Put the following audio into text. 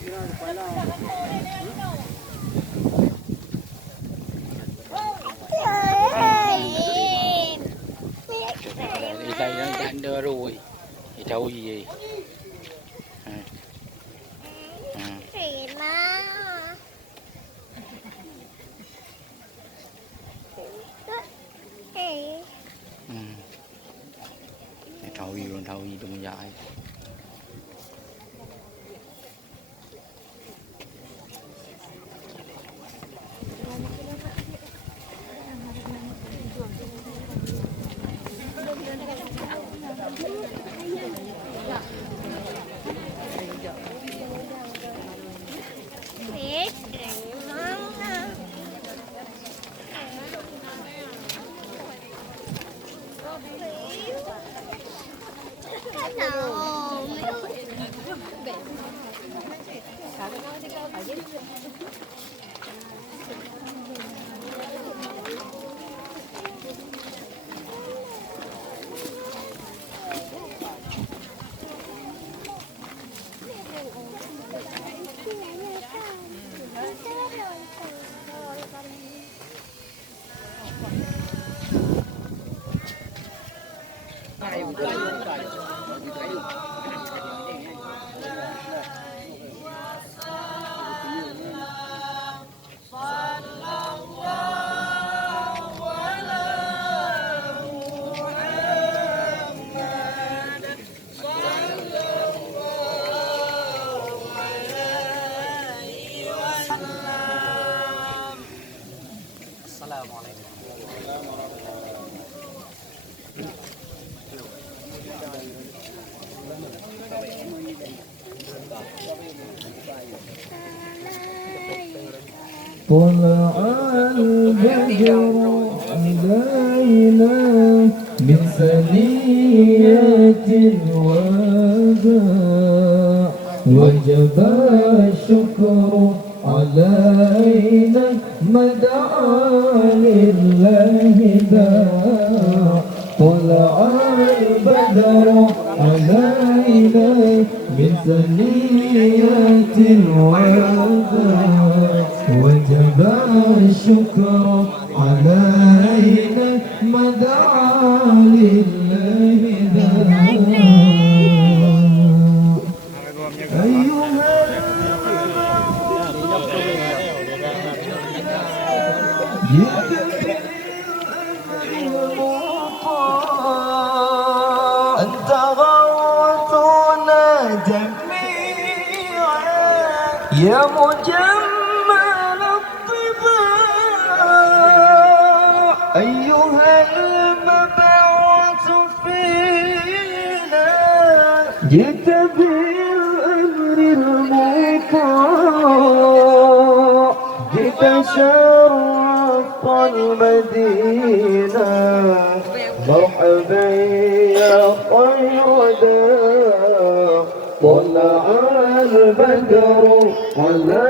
Đi đây nó chạy đưa rồi thì đâu gì thâu gì đụng dại طلع البدر علينا من ثنيات الوداع وجب الشكر علينا ما دعا لله داع طلع البدر علينا من ثنيات الوداع وجب الشكر علينا ما دعا لله داع أيها أنت غوثنا جميعا يا مجمل الطباع أيها المبعوث فينا جئت بالأمر المطاع جئت شرفت المدينة مرحبا يا خير داع طلع البدر على